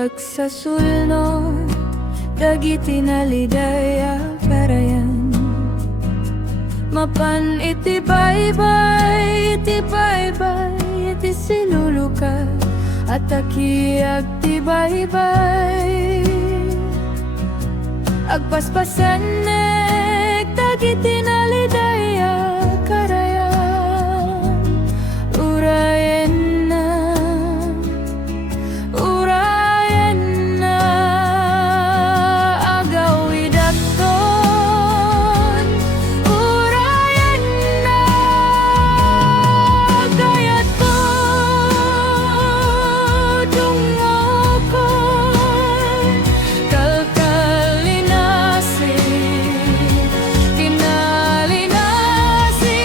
Agsasulno dagiti nalidaya karayan, mapan iti baybay, iti baybay, iti siluluka at akiag ti baybay. Agpaspasan nek dagiti nalidaya karayan, urayen na, urayen na, agawid akton, urayen na, gayat ko, dungo ko, kalkalinasi, kinalinasi,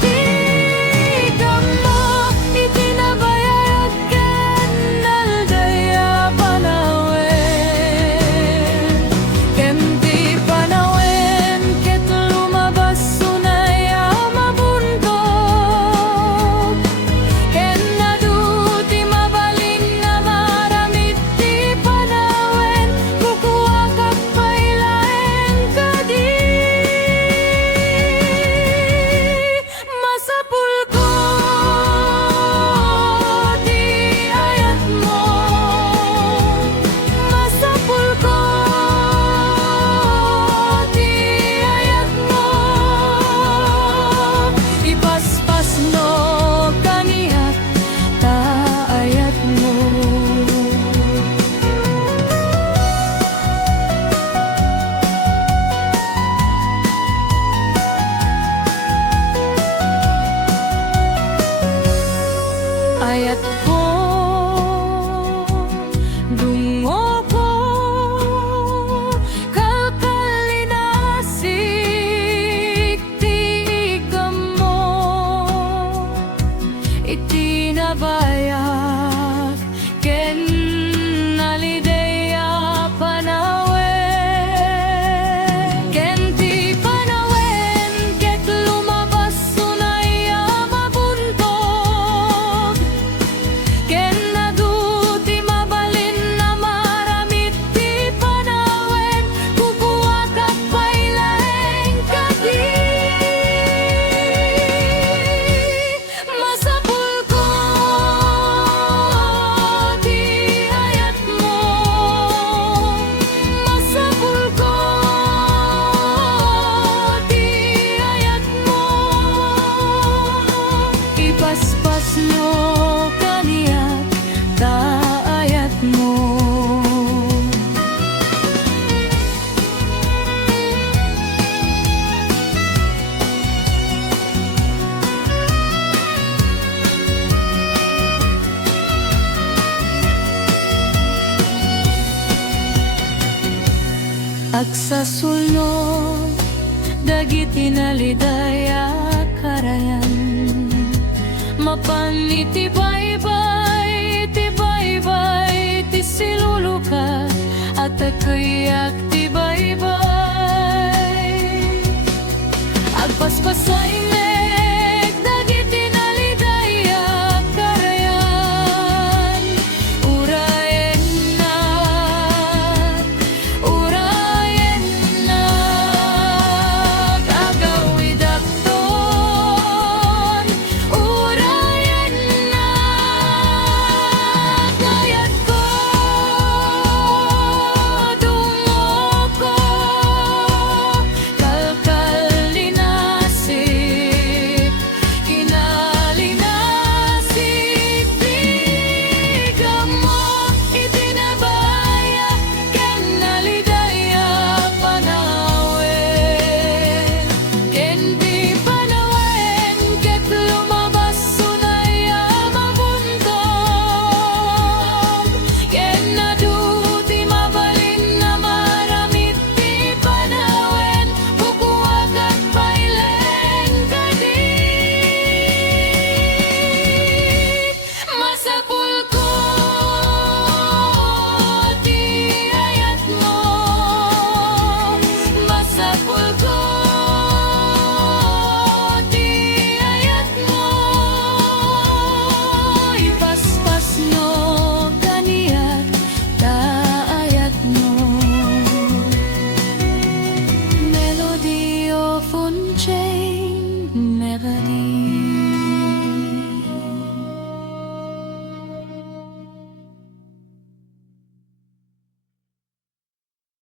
tigam mo, itinabayag ken naldaya panawen, ken di panawen ket lumabas sunaya mabundok, ken naduti mabalin na maramit di panawen, kukuha kag pailaen kadi. Masapul ko di ayat mo, masapul ko di ayat mo, ipaspas no kaniyak ta ayat mo. Ayat ko, dungo ko, kalkalinasik, tigam mo, itinabayag ken nalidaya panawen, ken ti panawen ket lumabas sunaya mabundok, ken naduti mabalin na maramit ti panawen, kukuha kag pailaeng kadi. Masapul ko di ayat mo, masapul ko di ayat mo, ipaspas no kaniyak ta ayat mo. Agsasulno dagiti nalidaya karayan, mapan iti